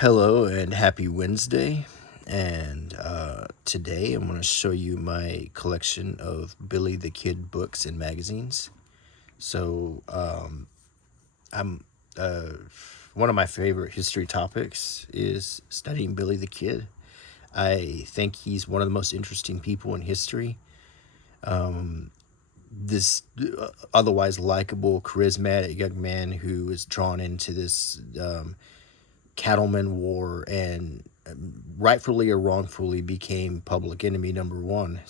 Hello and happy Wednesday. And today I'm going to show you my collection of Billy the Kid books and magazines. So I'm one of my favorite history topics is studying Billy the Kid. I think he's one of the most interesting people in history. This otherwise likable, charismatic young man who is drawn into this cattleman war and rightfully or wrongfully became public enemy number one.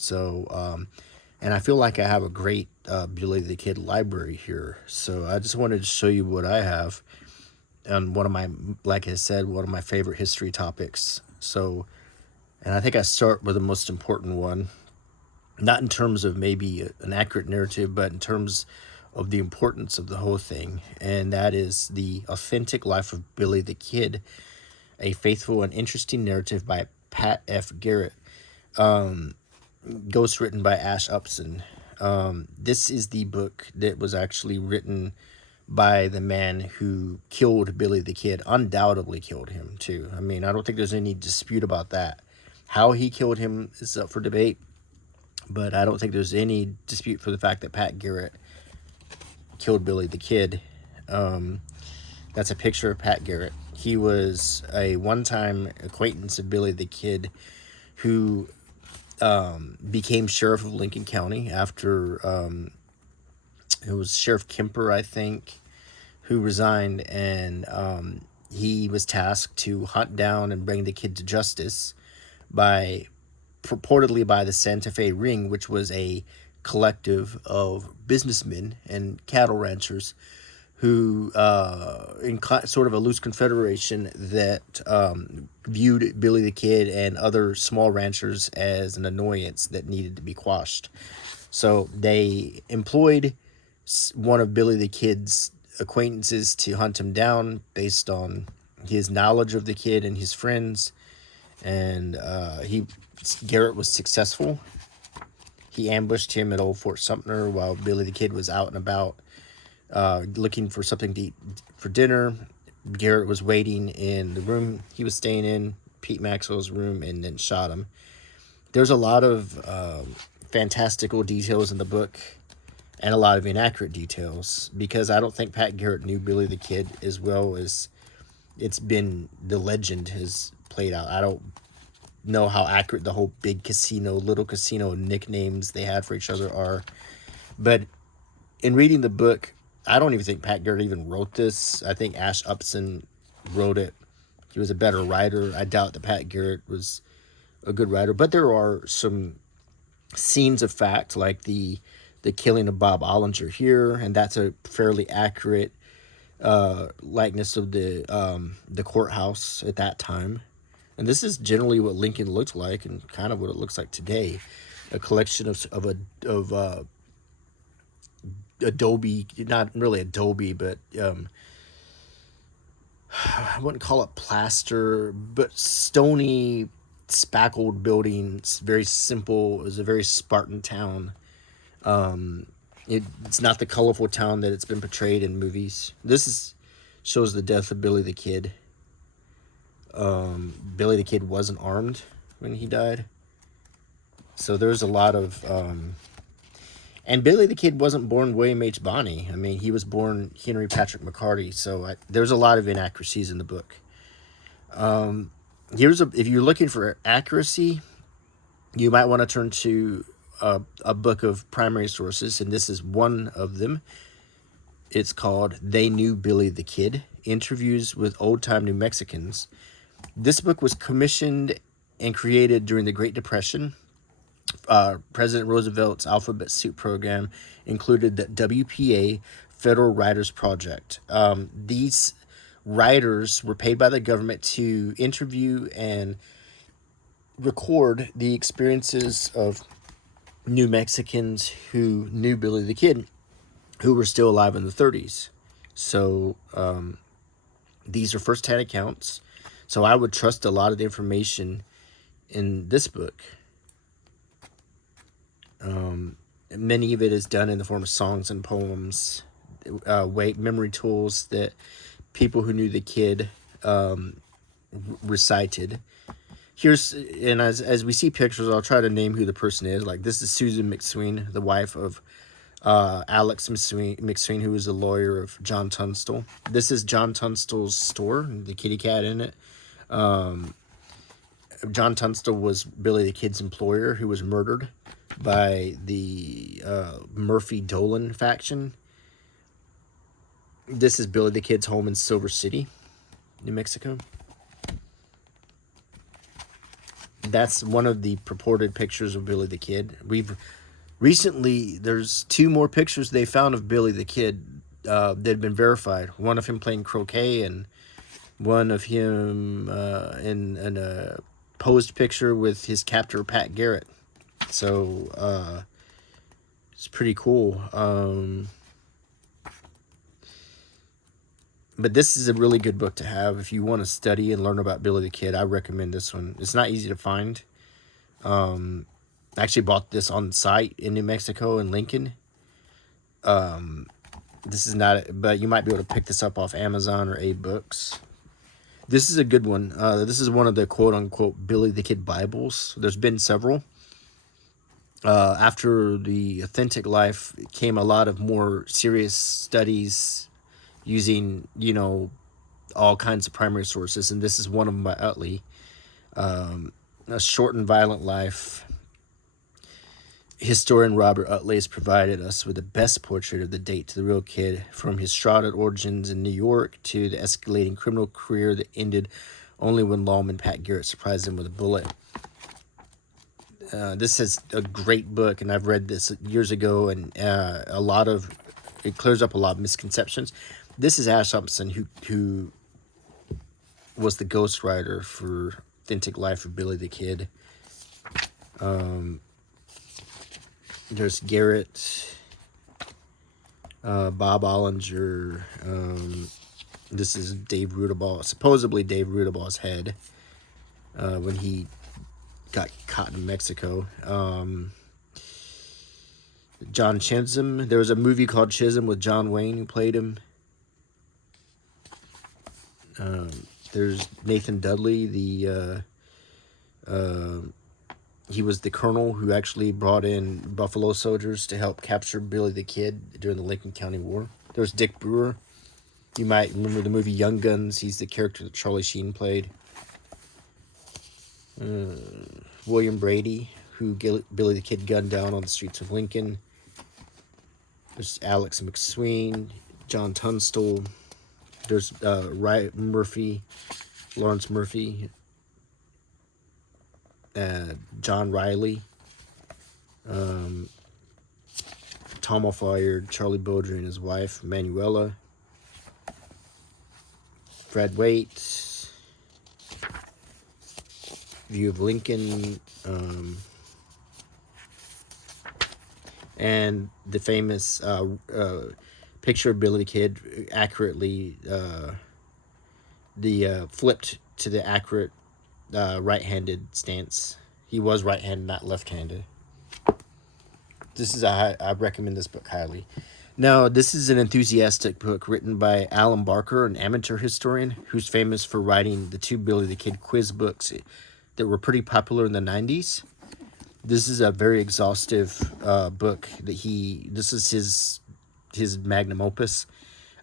And I feel like I have a great Billy the Kid library here. So I just wanted to show you what I have on one of my, like I said, one of my favorite history topics. So, and I think I start with the most important one, not in terms of maybe an accurate narrative, but in terms of the importance of the whole thing. And that is the authentic life of Billy the Kid, a faithful and interesting narrative by Pat F. Garrett, ghostwritten by Ash Upson. This is the book that was actually written by the man who killed Billy the Kid, undoubtedly killed him too. I mean, I don't think there's any dispute about that. How he killed him is up for debate, but I don't think there's any dispute for the fact that Pat Garrett killed Billy the Kid. That's a picture of Pat Garrett. He was a one-time acquaintance of Billy the Kid who became sheriff of Lincoln County after it was Sheriff Kemper, I think, who resigned, and he was tasked to hunt down and bring the kid to justice by purportedly by the Santa Fe Ring, which was a collective of businessmen and cattle ranchers who, in sort of a loose confederation that viewed Billy the Kid and other small ranchers as an annoyance that needed to be quashed. So they employed one of Billy the Kid's acquaintances to hunt him down based on his knowledge of the kid and his friends. And Garrett was successful. He ambushed him at Old Fort Sumter while Billy the Kid was out and about looking for something to eat for dinner. Garrett was waiting in the room he was staying in, Pete Maxwell's room, and then shot him. There's a lot of fantastical details in the book and a lot of inaccurate details because I don't think Pat Garrett knew Billy the Kid as well as the legend has played out. I don't know how accurate the whole big casino, little casino nicknames they had for each other are. But in reading the book, I don't even think Pat Garrett even wrote this. I think Ash Upson wrote it. He was a better writer. I doubt that Pat Garrett was a good writer. But there are some scenes of fact, like the killing of Bob Ollinger here, and that's a fairly accurate likeness of the courthouse at that time. And this is generally what Lincoln looked like, and kind of what it looks like today, a collection of adobe, not really adobe, but I wouldn't call it plaster, but stony, spackled buildings. Very simple. It was a very Spartan town. It's not the colorful town that it's been portrayed in movies. Shows the death of Billy the Kid. Billy the Kid wasn't armed when he died. So there's a lot of... and Billy the Kid wasn't born William H. Bonney. I mean, he was born Henry Patrick McCarty. So there's a lot of inaccuracies in the book. If you're looking for accuracy, you might want to turn to a book of primary sources, and this is one of them. It's called They Knew Billy the Kid, Interviews with Old-Time New Mexicans. This book was commissioned and created during the Great Depression. President Roosevelt's alphabet soup program included the WPA, Federal Writers Project. These writers were paid by the government to interview and record the experiences of New Mexicans who knew Billy the Kid, who were still alive in the 30s. So these are first-hand accounts. So I would trust a lot of the information in this book. Many of it is done in the form of songs and poems, memory tools that people who knew the kid recited. Here's, and as we see pictures, I'll try to name who the person is. Like, this is Susan McSween, the wife of Alex McSween, who was the lawyer of John Tunstall. This is John Tunstall's store, the kitty cat in it. John Tunstall was Billy the Kid's employer, who was murdered by the Murphy Dolan faction. This is Billy the Kid's home in Silver City, New Mexico. That's one of the purported pictures of Billy the Kid. We've recently, there's 2 more pictures they found of Billy the Kid that had been verified. One of him playing croquet, and one of him in a posed picture with his captor Pat Garrett. So it's pretty cool. But this is a really good book to have if you want to study and learn about Billy the Kid. I recommend this one. It's not easy to find. I actually bought this on site in New Mexico in Lincoln. This is not, but you might be able to pick this up off Amazon or A-Books. This is a good one. This is one of the quote-unquote Billy the Kid Bibles. There's been several. After the Authentic Life came a lot of more serious studies using, all kinds of primary sources, and this is one of them by Utley. A Short and Violent Life. Historian Robert Utley has provided us with the best portrait of the date to the real kid, from his shrouded origins in New York to the escalating criminal career that ended only when lawman Pat Garrett surprised him with a bullet. This is a great book, and I've read this years ago, and it clears up a lot of misconceptions. This is Ash Upson, who was the ghostwriter for Authentic Life of Billy the Kid. There's Garrett, Bob Ollinger. This is Dave Rudabaugh, supposedly Dave Rudabaugh's head when he got caught in Mexico. John Chisholm. There was a movie called Chisholm with John Wayne, who played him. There's Nathan Dudley, he was the colonel who actually brought in Buffalo Soldiers to help capture Billy the Kid during the Lincoln County War. There's Dick Brewer. You might remember the movie Young Guns. He's the character that Charlie Sheen played. William Brady, who Billy the Kid gunned down on the streets of Lincoln. There's Alex McSween, John Tunstall. There's Lawrence Murphy, John Riley, Tom O'Fired, Charlie Beaudry and his wife, Manuela, Fred Waite, View of Lincoln, and the famous picture of Billy the Kid, accurately, flipped to the accurate right-handed stance. He was right-handed, not left-handed. I recommend this book highly. Now, this is an enthusiastic book written by Alan Barker, an amateur historian who's famous for writing the 2 Billy the Kid quiz books that were pretty popular in the 90s. This is a very exhaustive book this is his magnum opus.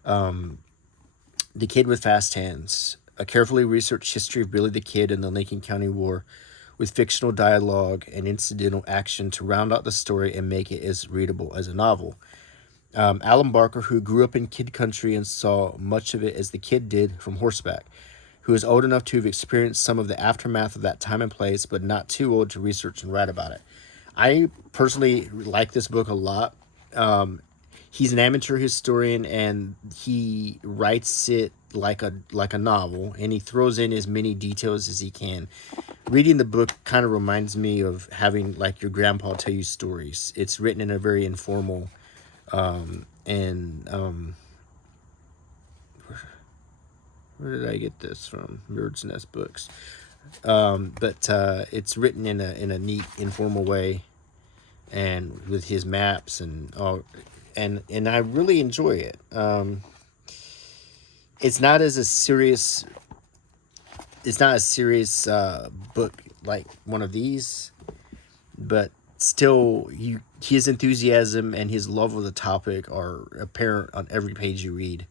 The Kid with Fast Hands, a carefully researched history of Billy the Kid and the Lincoln County War, with fictional dialogue and incidental action to round out the story and make it as readable as a novel. Alan Barker, who grew up in kid country and saw much of it as the kid did from horseback, who is old enough to have experienced some of the aftermath of that time and place, but not too old to research and write about it. I personally like this book a lot. He's an amateur historian, and he writes it like a novel, and he throws in as many details as he can. Reading the book kind of reminds me of having like your grandpa tell you stories. It's written in a very informal where did I get this from? Bird's Nest Books. But it's written in a neat, informal way, and with his maps and all. And I really enjoy it. It's not as a serious it's not a serious book like one of these, but still, his enthusiasm and his love of the topic are apparent on every page you read,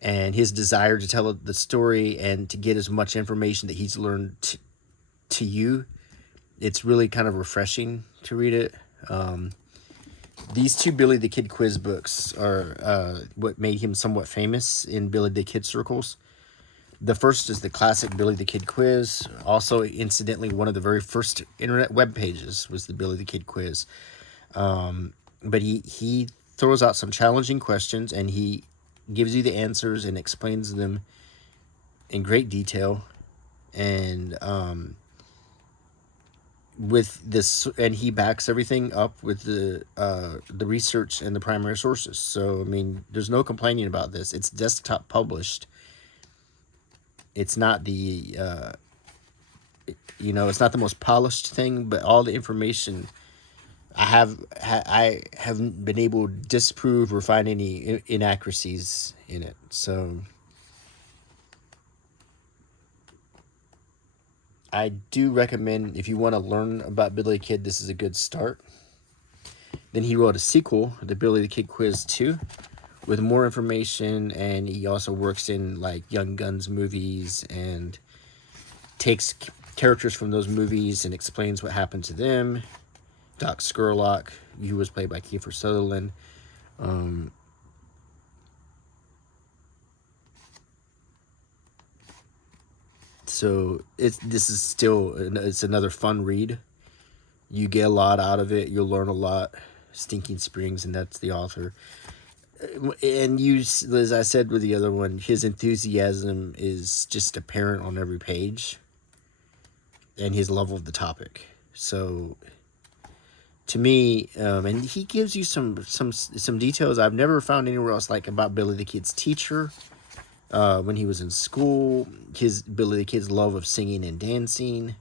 and his desire to tell the story and to get as much information that he's learned to you. It's really kind of refreshing to read it. These two Billy the Kid quiz books are what made him somewhat famous in Billy the Kid circles. The first is the classic Billy the Kid quiz. Also, incidentally, one of the very first internet web pages was the Billy the Kid quiz. But he throws out some challenging questions, and he gives you the answers and explains them in great detail. And with this, and he backs everything up with the research and the primary sources. So I mean, there's no complaining about this. It's desktop published. It's not the it's not the most polished thing, but all the information I haven't been able to disprove or find any inaccuracies in it. So I do recommend, if you want to learn about Billy the Kid, this is a good start. Then he wrote a sequel, the Billy the Kid Quiz 2, with more information, and he also works in like Young Guns movies and takes characters from those movies and explains what happened to them. Doc Scurlock, who was played by Kiefer Sutherland. So this is still, it's another fun read. You get a lot out of it. You'll learn a lot. Stinking Springs, and that's the author. And as I said with the other one, his enthusiasm is just apparent on every page, and his love of the topic. So to me, and he gives you some details I've never found anywhere else, like about Billy the Kid's teacher when he was in school, Billy the Kid's love of singing and dancing.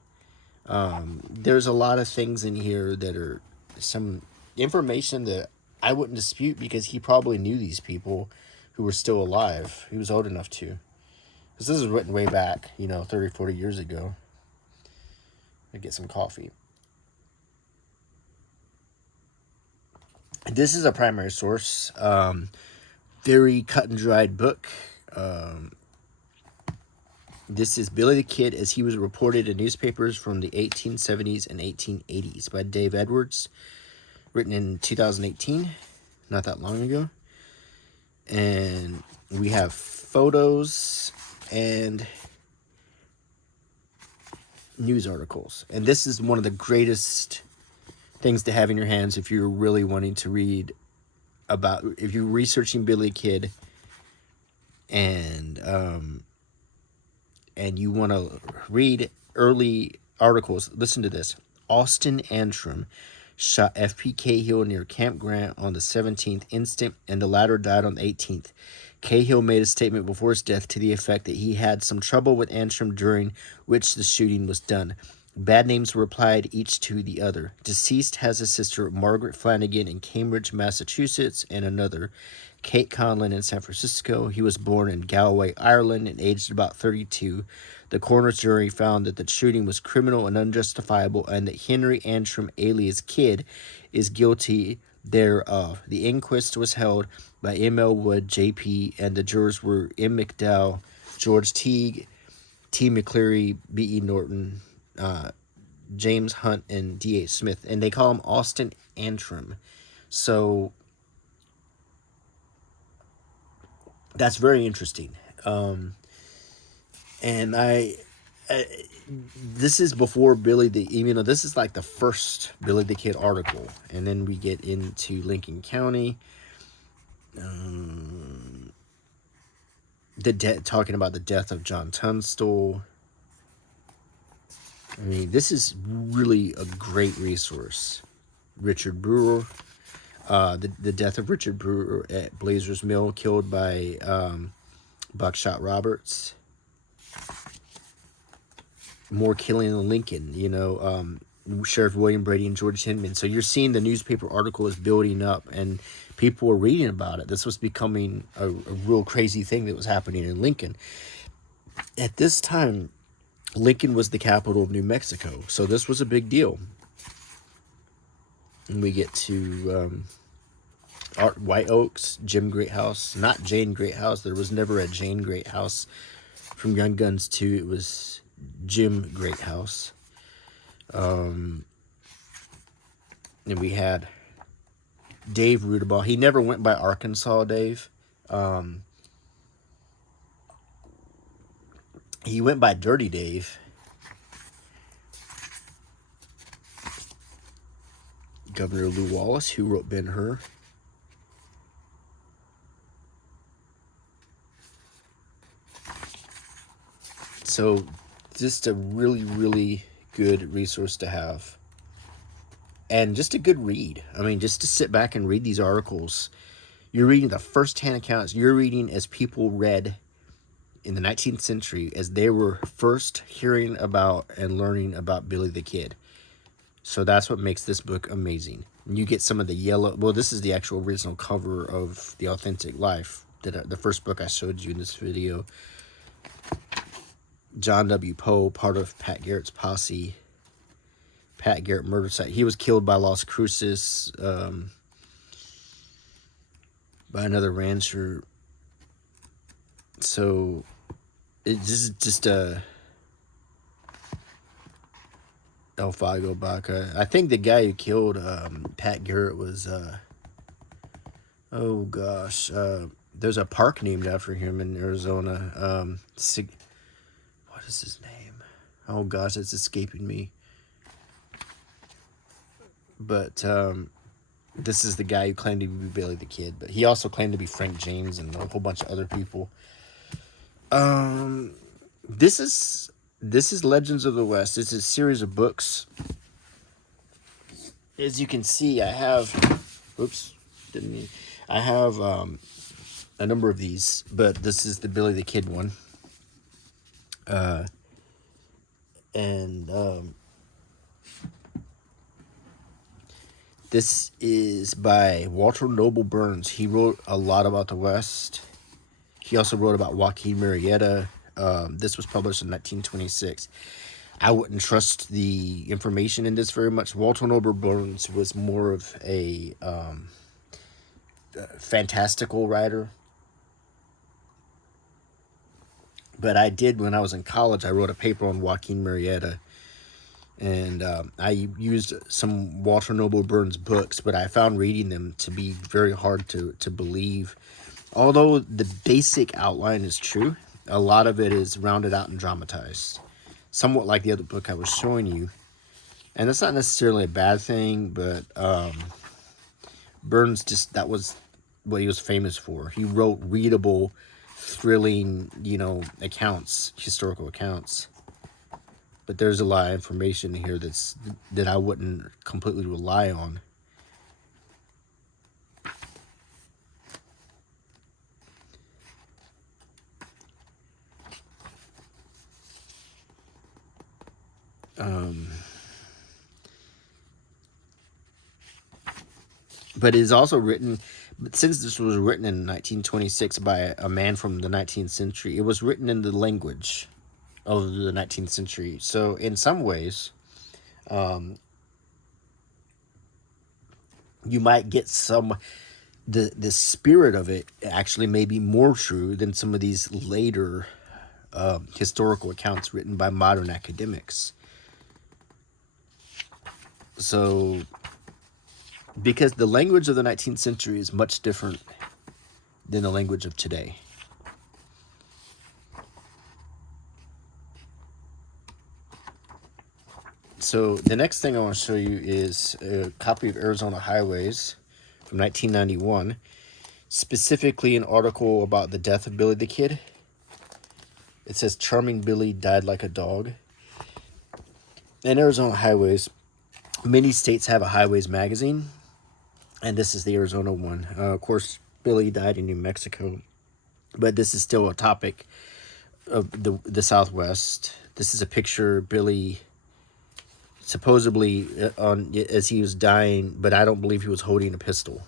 There's a lot of things in here that are some information that I wouldn't dispute, because he probably knew these people who were still alive. He was old enough to. Because this is written way back, 30, 40 years ago. I get some coffee. This is a primary source. Very cut and dried book. This is Billy the Kid as he was reported in newspapers from the 1870s and 1880s by Dave Edwards. Written in 2018, not that long ago. And we have photos and news articles. And this is one of the greatest things to have in your hands if you're really wanting to read about, if you're researching Billy Kid and you want to read early articles. Listen to this. Austin Antrim shot F.P. Cahill near Camp Grant on the 17th instant, and the latter died on the 18th. Cahill made a statement before his death to the effect that he had some trouble with Antrim, during which the shooting was done. Bad names were applied each to the other. Deceased has a sister, Margaret Flanagan, in Cambridge, Massachusetts, and another, Kate Conlon, in San Francisco. He was born in Galway, Ireland, and aged about 32. The coroner's jury found that the shooting was criminal and unjustifiable, and that Henry Antrim, alias Kid, is guilty thereof. The inquest was held by M.L. Wood, J.P., and the jurors were M. McDowell, George Teague, T. McCleary, B.E. Norton, James Hunt, and D.H. Smith. And they call him Austin Antrim. So that's very interesting. And this is before Billy this is like the first Billy the Kid article. And then we get into Lincoln County. Talking about the death of John Tunstall. I mean, this is really a great resource. Richard Brewer. The death of Richard Brewer at Blazer's Mill, killed by Buckshot Roberts. More killing in Lincoln, Sheriff William Brady and George Hinman. So you're seeing the newspaper article is building up, and people were reading about it. This was becoming a real crazy thing that was happening in Lincoln. At this time, Lincoln was the capital of New Mexico, so this was a big deal. And we get to White Oaks, Jim Greathouse, not Jane Greathouse. There was never a Jane Greathouse. From Young Guns 2, it was Jim Greathouse. And we had Dave Rudabaugh. He never went by Arkansas Dave. He went by Dirty Dave. Governor Lew Wallace, who wrote Ben-Hur. So just a really, really good resource to have. And just a good read. I mean, just to sit back and read these articles. You're reading the first-hand accounts. You're reading as people read in the 19th century, as they were first hearing about and learning about Billy the Kid. So that's what makes this book amazing. You get some of the yellow... Well, this is the actual original cover of The Authentic Life, the first book I showed you in this video. John W. Poe, part of Pat Garrett's posse. Pat Garrett murder site. He was killed by Las Cruces, by another rancher. So it's just a El Fago Baca. I think the guy who killed Pat Garrett was oh gosh, there's a park named after him in Arizona. What is his name? Oh gosh, it's escaping me. But this is the guy who claimed to be Billy the Kid, but he also claimed to be Frank James and a whole bunch of other people. This is Legends of the West. It's a series of books. As you can see, I have, I have a number of these, but this is the Billy the Kid one. This is by Walter Noble Burns. He wrote a lot about the West. He also wrote about Joaquin Murrieta. This was published in 1926. I wouldn't trust the information in this very much. Walter Noble Burns was more of a fantastical writer. But I did, when I was in college, I wrote a paper on Joaquin Murrieta. And I used some Walter Noble Burns books, but I found reading them to be very hard to believe. Although the basic outline is true, a lot of it is rounded out and dramatized. Somewhat like the other book I was showing you. And that's not necessarily a bad thing, but Burns that was what he was famous for. He wrote readable, thrilling, accounts, historical accounts. But there's a lot of information here that I wouldn't completely rely on. But it is also written, since this was written in 1926 by a man from the 19th century, it was written in the language of the 19th century. So in some ways, you might get the spirit of it actually may be more true than some of these later historical accounts written by modern academics. So, because the language of the 19th century is much different than the language of today. So the next thing I want to show you is a copy of Arizona Highways from 1991, specifically an article about the death of Billy the Kid. It says, "Charming Billy died like a dog." In Arizona Highways, many states have a Highways magazine, and this is the Arizona one. Of course, Billy died in New Mexico, but this is still a topic of the Southwest. This is a picture of Billy supposedly as he was dying, but I don't believe he was holding a pistol.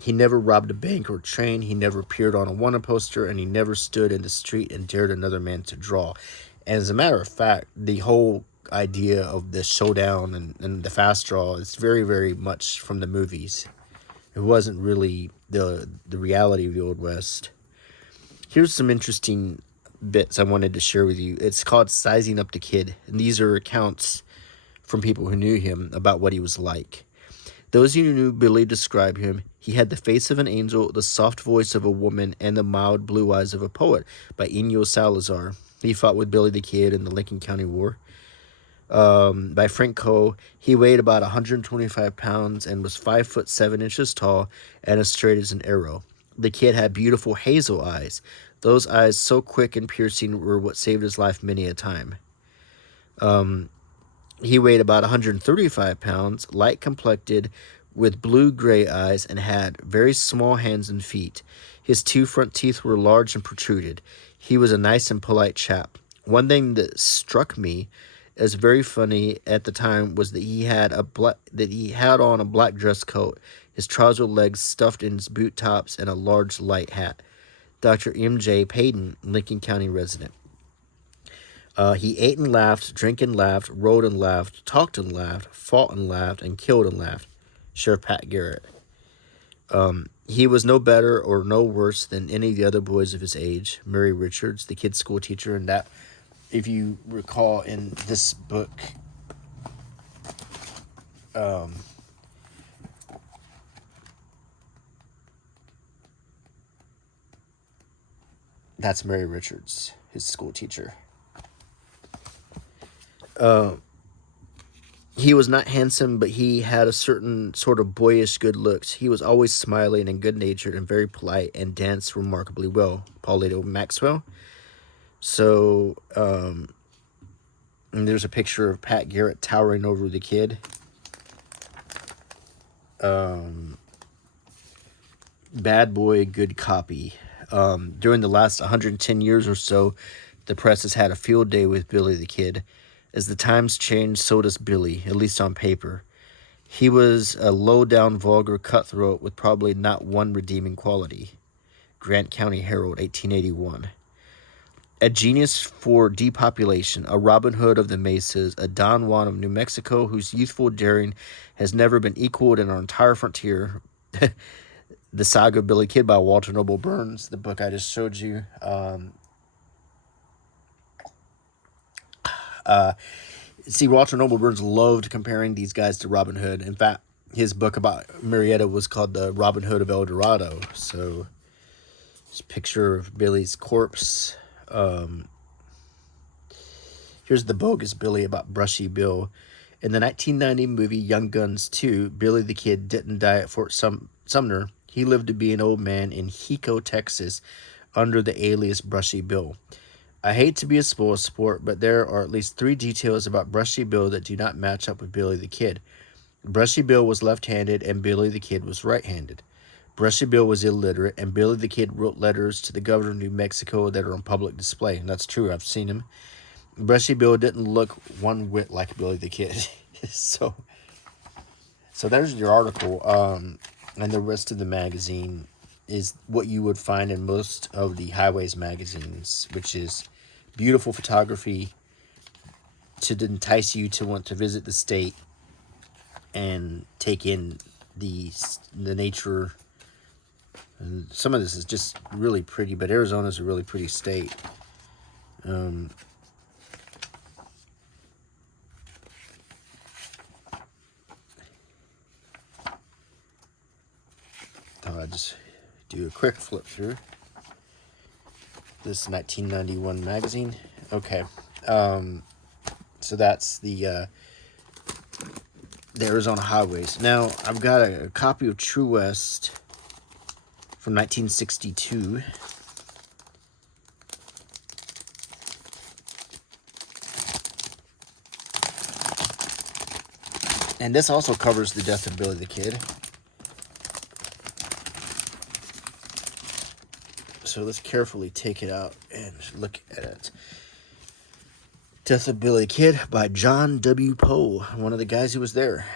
He never robbed a bank or train. He never appeared on a wanted poster, and he never stood in the street and dared another man to draw. As a matter of fact, the whole idea of the showdown and the fast draw is very, very much from the movies. It wasn't really the reality of the Old West. Here's some interesting bits I wanted to share with you. It's called Sizing Up the Kid, and these are accounts from people who knew him about what he was like. Those who knew Billy describe him. He had the face of an angel, the soft voice of a woman, and the mild blue eyes of a poet, by Inyo Salazar. He fought with Billy the Kid in the Lincoln County War. By Frank Coe, he weighed about 125 pounds and was 5'7" tall and as straight as an arrow. The kid had beautiful hazel eyes. Those eyes, so quick and piercing, were what saved his life many a time. He weighed about 135 pounds, light complected, with blue-gray eyes, and had very small hands and feet. His two front teeth were large and protruded. He was a nice and polite chap. One thing that struck me as very funny at the time was that he had on a black dress coat, his trouser legs stuffed in his boot tops, and a large light hat. Dr. M.J. Payton, Lincoln County resident. He ate and laughed, drank and laughed, rode and laughed, talked and laughed, fought and laughed, and killed and laughed. Sheriff Pat Garrett. He was no better or no worse than any of the other boys of his age. Mary Richards, the kid's school teacher, and that, if you recall in this book, that's Mary Richards, his school teacher. He was not handsome, but he had a certain sort of boyish good looks. He was always smiling and good-natured and very polite and danced remarkably well. Paulito Maxwell. So, and there's a picture of Pat Garrett towering over the kid. Bad boy, good copy. During the last 110 years or so, the press has had a field day with Billy the Kid. As the times change, so does Billy, at least on paper. He was a low-down, vulgar cutthroat with probably not one redeeming quality. Grant County Herald, 1881. A genius for depopulation, a Robin Hood of the Mesas, a Don Juan of New Mexico whose youthful daring has never been equaled in our entire frontier. The Saga of Billy Kid by Walter Noble Burns, the book I just showed you. See, Walter Noble Burns loved comparing these guys to Robin Hood. In fact, his book about Marietta was called The Robin Hood of El Dorado. So, this picture of Billy's corpse. Here's the bogus Billy about Brushy Bill. In the 1990 movie Young Guns 2, Billy the Kid didn't die at Fort Sumner. He lived to be an old man in Hico, Texas, under the alias Brushy Bill. I hate to be a spoil sport, but there are at least 3 details about Brushy Bill that do not match up with Billy the Kid. Brushy Bill was left-handed and Billy the Kid was right-handed. Brushy Bill was illiterate and Billy the Kid wrote letters to the governor of New Mexico that are on public display. And that's true, I've seen him. Brushy Bill didn't look one whit like Billy the Kid. so there's your article. And the rest of the magazine is what you would find in most of the Highways magazines, which is beautiful photography to entice you to want to visit the state and take in the nature. And some of this is just really pretty, but Arizona's a really pretty state. Thought I'd just do a quick flip through this 1991 magazine. Okay, so that's the Arizona Highways. Now I've got a copy of True West from 1962. And this also covers the death of Billy the Kid. So let's carefully take it out and look at it. Death of Billy the Kid by John W. Poe, one of the guys who was there.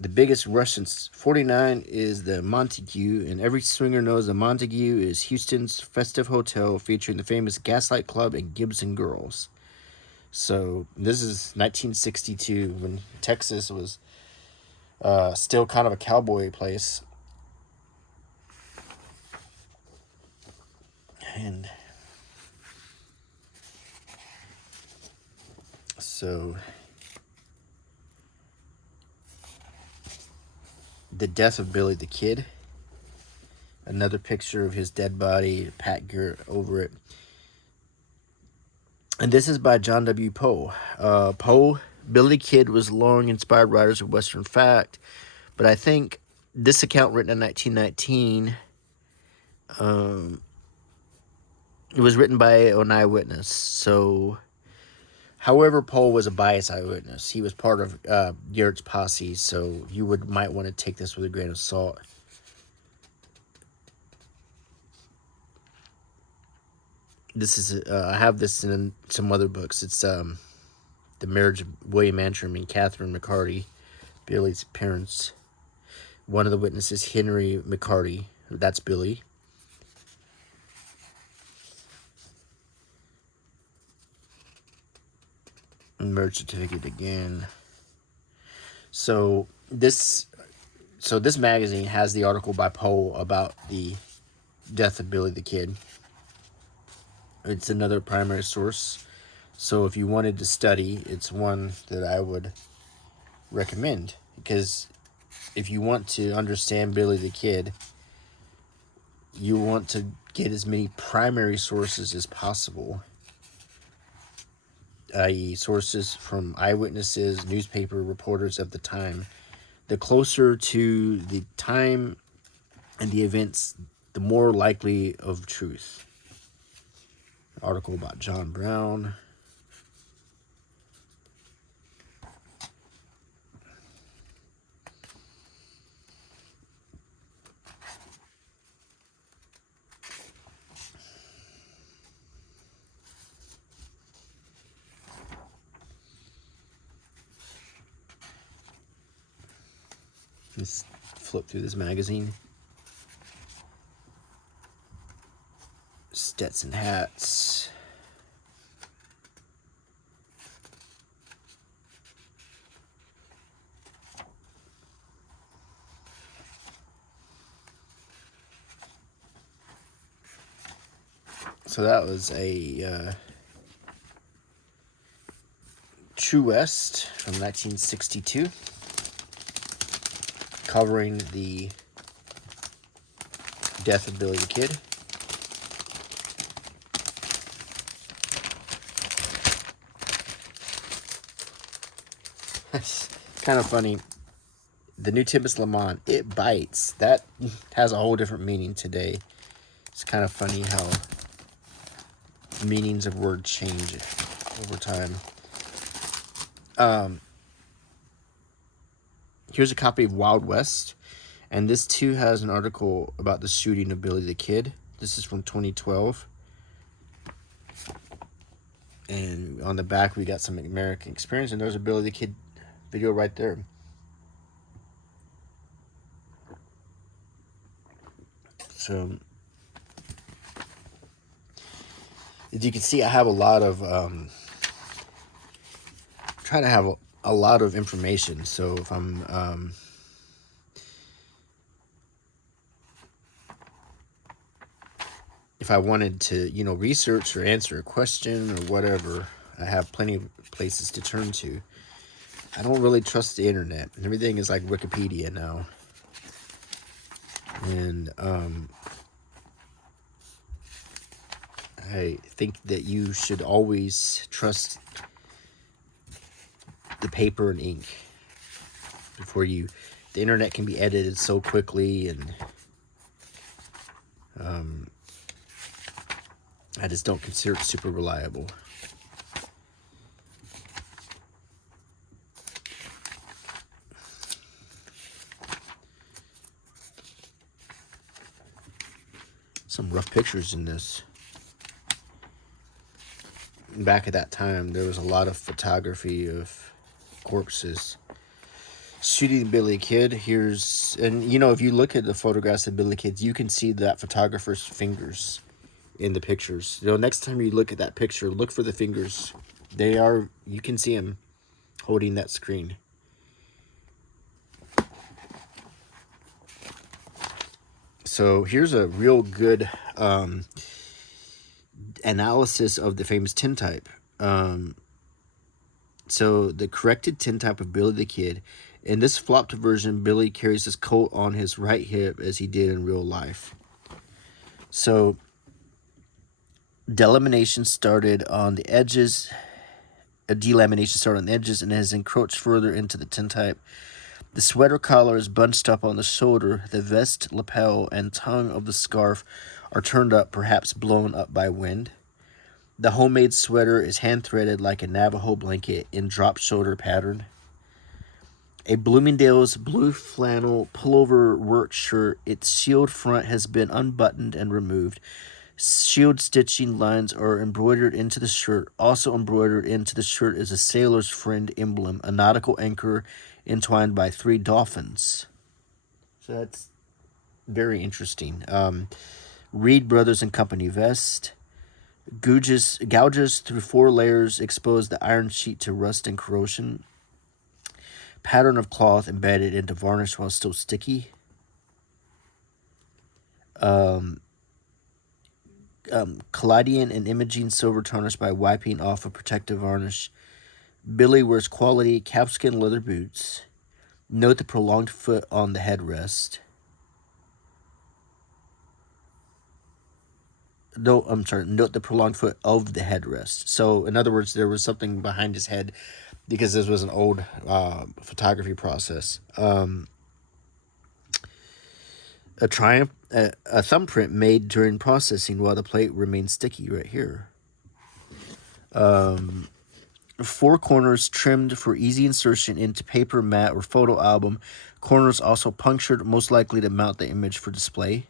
The biggest Russians 49 is the Montague, and every swinger knows the Montague is Houston's festive hotel featuring the famous Gaslight Club and Gibson Girls. So this is 1962 when Texas was still kind of a cowboy place. And so the death of Billy the Kid. Another picture of his dead body, Pat Garrett over it. And this is by John W. Poe. Poe, Billy the Kid was long inspired writers of Western fact, but I think this account written in 1919, it was written by an eyewitness. So, however, Poe was a biased eyewitness. He was part of Garrett's posse, so you might want to take this with a grain of salt. This is I have this in some other books. It's the marriage of William Antrim and Catherine McCarty, Billy's parents. One of the witnesses, Henry McCarty, that's Billy. Marriage certificate again. So this magazine has the article by Poe about the death of Billy the Kid. It's another primary source. So if you wanted to study, it's one that I would recommend. Because if you want to understand Billy the Kid, you want to get as many primary sources as possible. I.e. sources from eyewitnesses, newspaper reporters of the time. The closer to the time and the events, the more likely of truth. An article about John Brown. Let's flip through this magazine. Stetson hats. So that was a True West from 1962. Covering the death of Billy the Kid. It's kind of funny. The New Tempest Lamont, it bites. That has a whole different meaning today. It's kind of funny how meanings of words change over time. Here's a copy of Wild West, and this too has an article about the shooting of Billy the Kid. This is from 2012. And on the back we got some American experience, and there's a Billy the Kid video right there. So as you can see, I have a lot of try to have a lot of information. So if I'm if I wanted to, research or answer a question or whatever, I have plenty of places to turn to. I don't really trust the internet. Everything is like Wikipedia now. And I think that you should always trust the paper and ink before you. The internet can be edited so quickly, and I just don't consider it super reliable. Some rough pictures in this. Back at that time, there was a lot of photography of corpses. shooting Billy the Kid. Here's, and if you look at the photographs of Billy the Kid, you can see that photographer's fingers in the pictures. Next time you look at that picture, look for the fingers. You can see him holding that screen. So here's a real good analysis of the famous tintype. So the corrected tintype of Billy the Kid. In this flopped version, Billy carries his coat on his right hip as he did in real life. So delamination started on the edges. A delamination started on the edges and has encroached further into the tintype. The sweater collar is bunched up on the shoulder. The vest lapel and tongue of the scarf are turned up, perhaps blown up by wind. The homemade sweater is hand-threaded like a Navajo blanket in drop-shoulder pattern. A Bloomingdale's blue flannel pullover work shirt. Its shield front has been unbuttoned and removed. Shield stitching lines are embroidered into the shirt. Also embroidered into the shirt is a sailor's friend emblem, a nautical anchor entwined by 3 dolphins. So that's very interesting. Reed Brothers and Company vest. Gouges through 4 layers expose the iron sheet to rust and corrosion. Pattern of cloth embedded into varnish while still sticky. Collodion and imaging silver tarnish by wiping off a protective varnish. Billy wears quality calfskin leather boots. Note the prolonged foot on the headrest. No, I'm sorry. Note the prolonged foot of the headrest. So, in other words, there was something behind his head because this was an old photography process. A thumbprint made during processing while the plate remains sticky right here. 4 corners trimmed for easy insertion into paper, mat, or photo album. Corners also punctured, most likely to mount the image for display.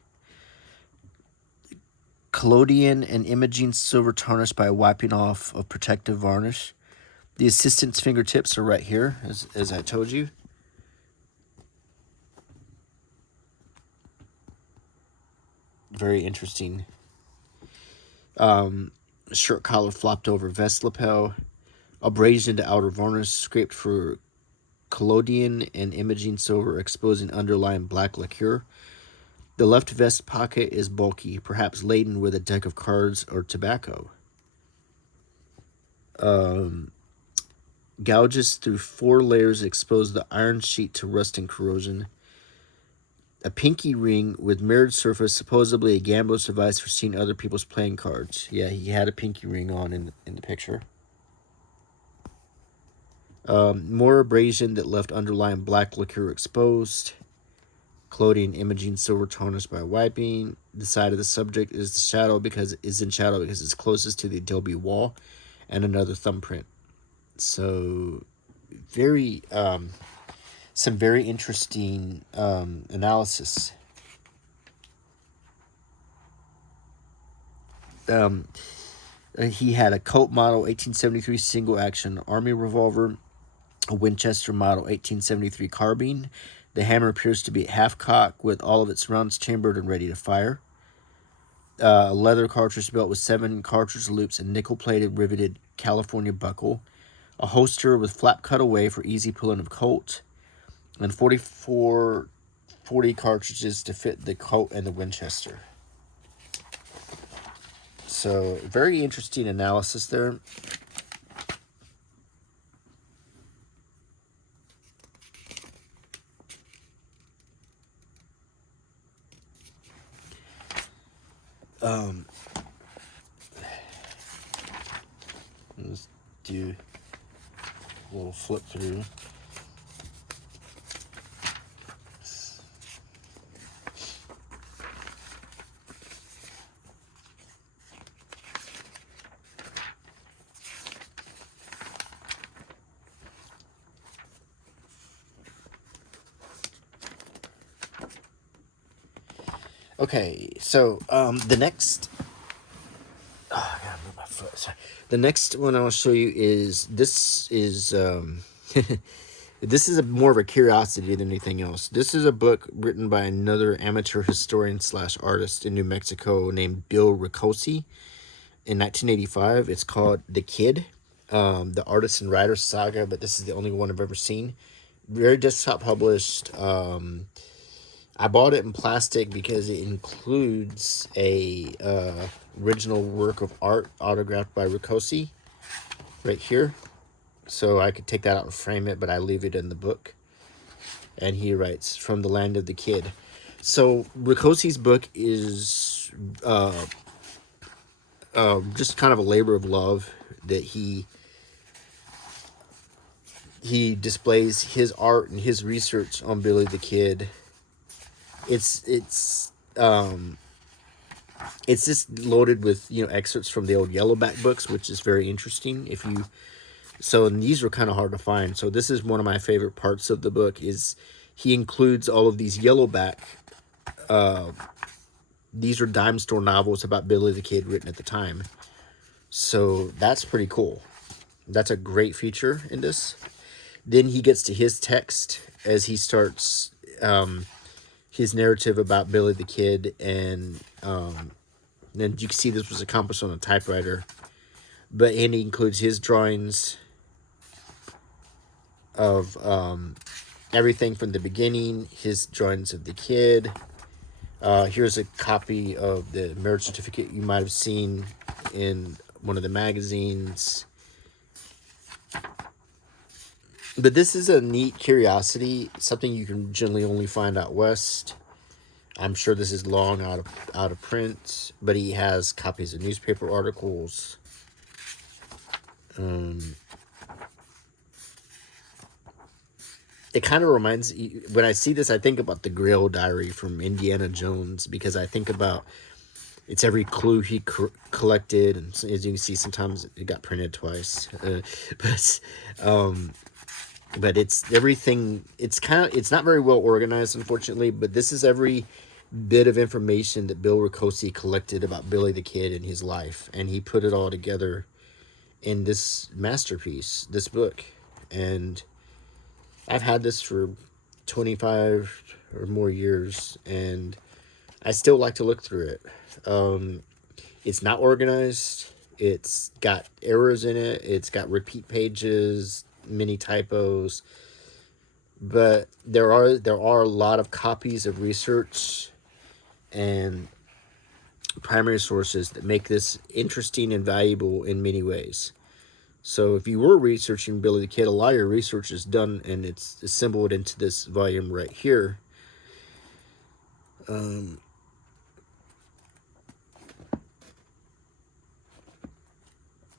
Collodion and imaging silver tarnish by wiping off of protective varnish. The assistant's fingertips are right here, as I told you. Very interesting. Shirt collar flopped over vest lapel. Abrasion to outer varnish, scraped for collodion and imaging silver, exposing underlying black lacquer. The left vest pocket is bulky, perhaps laden with a deck of cards or tobacco. Gouges through 4 layers expose the iron sheet to rust and corrosion. A pinky ring with mirrored surface, supposedly a gambler's device for seeing other people's playing cards. Yeah, he had a pinky ring on in the picture. More abrasion that left underlying black lacquer exposed. Collodion imaging silver tarnish by wiping. The side of the subject is in shadow because it's closest to the adobe wall, and another thumbprint. So, some very interesting analysis. He had a Colt model 1873 single action army revolver, a Winchester model 1873 carbine. The hammer appears to be at half cock with all of its rounds chambered and ready to fire. A leather cartridge belt with 7 cartridge loops and nickel-plated riveted California buckle. A holster with flap cut away for easy pulling of Colt. And 40 cartridges to fit the Colt and the Winchester. So, very interesting analysis there. Let's do a little flip through. Okay, so the next. Oh, I gotta move my foot. Sorry. The next one I'll show you is This is more of a curiosity than anything else. This is a book written by another amateur historian slash artist in New Mexico named Bill Ricosi in 1985. It's called The Kid, the Artisan Writer Saga, but this is the only one I've ever seen. Very desktop published. I bought it in plastic because it includes a original work of art autographed by Ricosi right here. So I could take that out and frame it, but I leave it in the book. And he writes, "From the Land of the Kid." So Ricosi's book is just kind of a labor of love that he displays his art and his research on Billy the Kid. It's just loaded with excerpts from the old Yellowback books, which is very interesting. And these were kind of hard to find. So this is one of my favorite parts of the book is he includes all of these Yellowback. These are dime store novels about Billy the Kid written at the time. So that's pretty cool. That's a great feature in this. Then he gets to his text as he starts his narrative about Billy the Kid. And then you can see this was accomplished on a typewriter. But he includes his drawings of everything from the beginning, his drawings of the kid. Here's a copy of the marriage certificate you might have seen in one of the magazines. But this is a neat curiosity, something you can generally only find out west. I'm sure this is long out of print, but he has copies of newspaper articles. It kind of reminds, when I see this, I think about the Grail Diary from Indiana Jones, because I think about it's every clue he collected, and as you can see, sometimes it got printed twice. But it's everything. It's not very well organized, unfortunately. But this is every bit of information that Bill Ricosi collected about Billy the Kid and his life, and he put it all together in this masterpiece, this book. And I've had this for 25 or more years, and I still like to look through it. It's not organized. It's got errors in it. It's got repeat pages, many typos. But there are a lot of copies of research and primary sources that make this interesting and valuable in many ways. So if you were researching Billy the Kid, a lot of your research is done and it's assembled into this volume right here.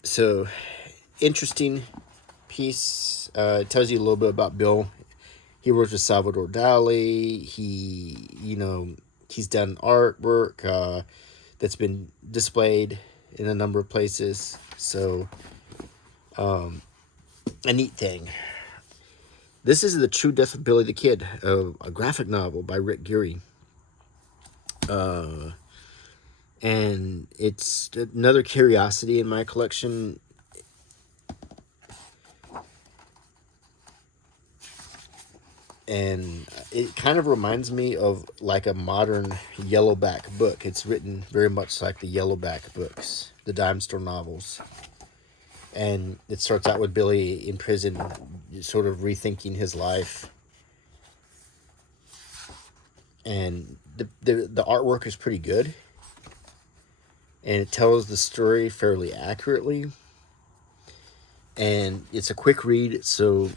So interesting piece. It tells you a little bit about Bill. He works with Salvador Dali. He's done artwork that's been displayed in a number of places. So, a neat thing. This is The True Death of Billy the Kid, a graphic novel by Rick Geary. And it's another curiosity in my collection. And it kind of reminds me of like a modern Yellowback book. It's written very much like the Yellowback books, the dime store novels. And it starts out with Billy in prison, sort of rethinking his life. And the artwork is pretty good. And it tells the story fairly accurately. And it's a quick read, so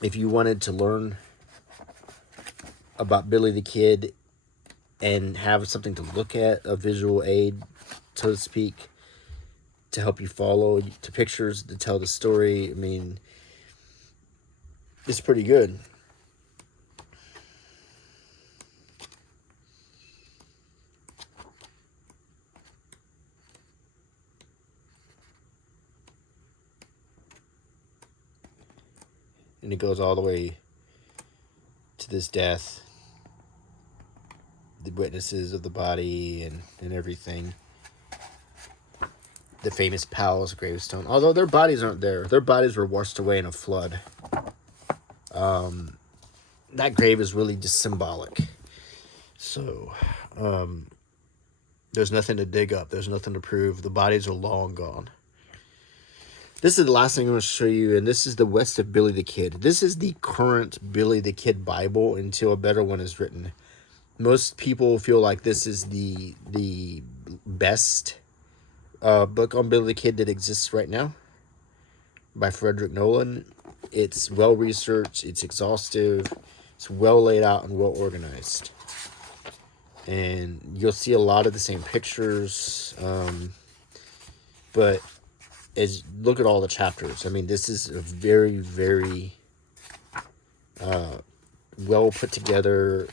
if you wanted to learn about Billy the Kid and have something to look at, a visual aid, so to speak, to help you follow, to pictures to tell the story, I mean, it's pretty good. And it goes all the way to this death, the witnesses of the body and everything. The famous Powell's gravestone. Although their bodies aren't there. Their bodies were washed away in a flood. that grave is really just symbolic. So, there's nothing to dig up. There's nothing to prove. The bodies are long gone. This is the last thing I'm going to show you, and this is the West of Billy the Kid. This is the current Billy the Kid Bible until a better one is written. Most people feel like this is the best book on Billy the Kid that exists right now by Frederick Nolan. It's well researched, it's exhaustive, it's well laid out and well organized. And you'll see a lot of the same pictures, but look at all the chapters. I mean, this is a very, very well put together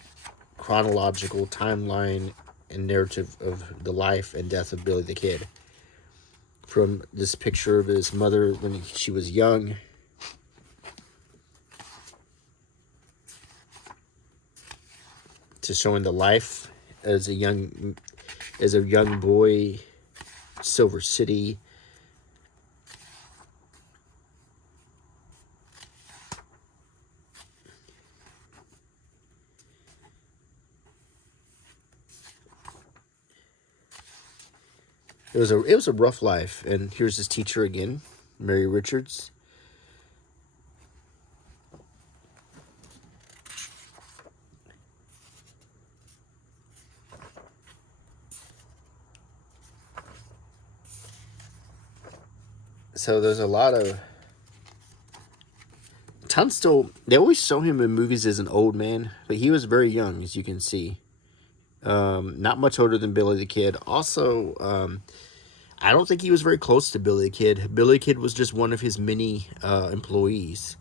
chronological timeline and narrative of the life and death of Billy the Kid. From this picture of his mother when she was young, to showing the life as a young boy, Silver City. It was a rough life, and here's his teacher again, Mary Richards. So there's a lot of Tunstall. They always show him in movies as an old man, but he was very young, as you can see. Not much older than Billy the Kid. Also, I don't think he was very close to Billy the Kid. Billy the Kid was just one of his many employees.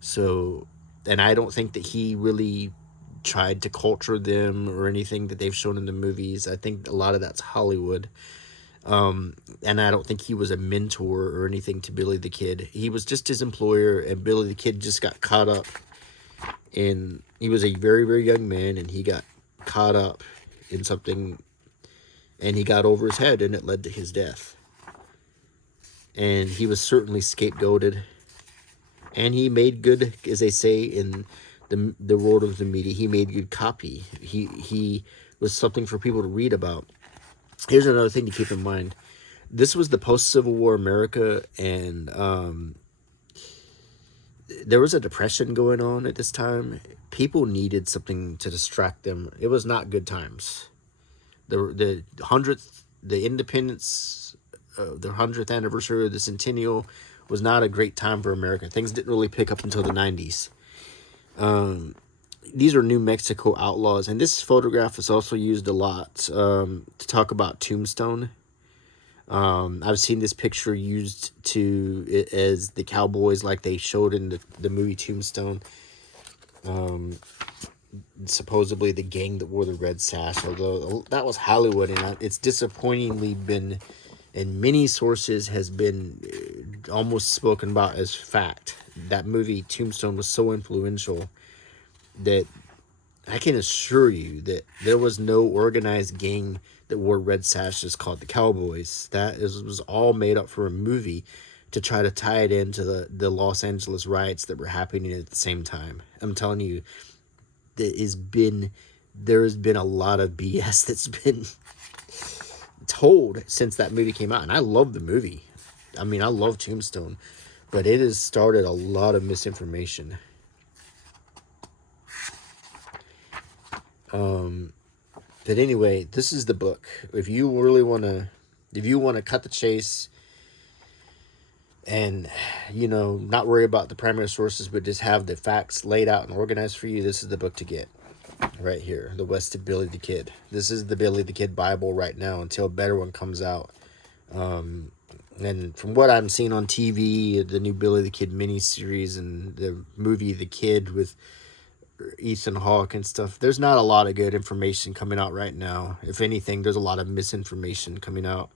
So, and I don't think that he really tried to culture them or anything that they've shown in the movies. I think a lot of that's Hollywood. And I don't think he was a mentor or anything to Billy the Kid. He was just his employer, and Billy the Kid just got caught up in, he was a very, very young man, and he got caught up in something, and he got over his head, and it led to his death. And he was certainly scapegoated, and he made good, as they say in the world of the media, he made good copy. He was something for people to read about. Here's another thing to keep in mind. This was the post-Civil War America, and there was a depression going on at this time. People needed something to distract them. It was not good times. The 100th, the independence, the 100th anniversary of the centennial was not a great time for America. Things didn't really pick up until the 90s. These are New Mexico outlaws, and this photograph is also used a lot to talk about Tombstone. I've seen this picture used as the cowboys like they showed in the movie Tombstone. Supposedly the gang that wore the red sash, although that was Hollywood, and it's disappointingly been, in many sources, has been almost spoken about as fact. That movie Tombstone was so influential that I can assure you that there was no organized gang that wore red sashes called the Cowboys. Was all made up for a movie to try to tie it into the Los Angeles riots that were happening at the same time. I'm telling you, there has been a lot of BS that's been told since that movie came out. And I love the movie. I mean, I love Tombstone, but it has started a lot of misinformation. But anyway, this is the book. If you really want to cut the chase and, not worry about the primary sources, but just have the facts laid out and organized for you, this is the book to get right here. The West of Billy the Kid. This is the Billy the Kid Bible right now until a better one comes out. And from what I'm seeing on TV, the new Billy the Kid miniseries and the movie The Kid with Ethan Hawke and stuff, there's not a lot of good information coming out right now. If anything, there's a lot of misinformation coming out.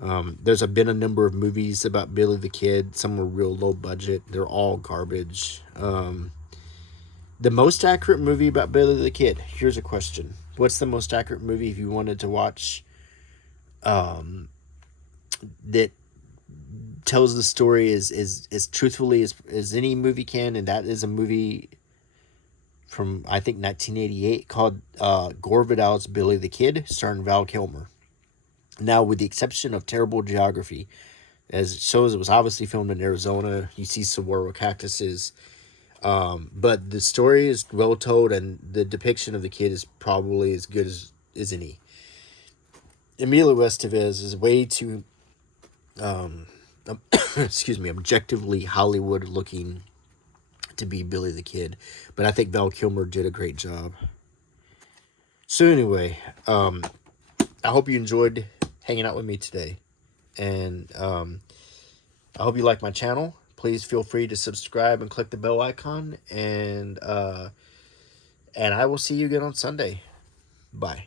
There's been a number of movies about Billy the Kid. Some were real low budget. They're all garbage. The most accurate movie about Billy the Kid, here's a question. What's the most accurate movie if you wanted to watch that tells the story as truthfully as any movie can, and that is a movie from I think 1988 called Gore Vidal's Billy the Kid, starring Val Kilmer. Now, with the exception of terrible geography, as it shows, it was obviously filmed in Arizona. You see saguaro cactuses, but the story is well told, and the depiction of the kid is probably as good as any. Emilio Estevez is way too, excuse me, objectively Hollywood looking to be Billy the Kid, but I think Val Kilmer did a great job. So anyway, I hope you enjoyed hanging out with me today, and I hope you like my channel. Please feel free to subscribe and click the bell icon, and I will see you again on Sunday. Bye.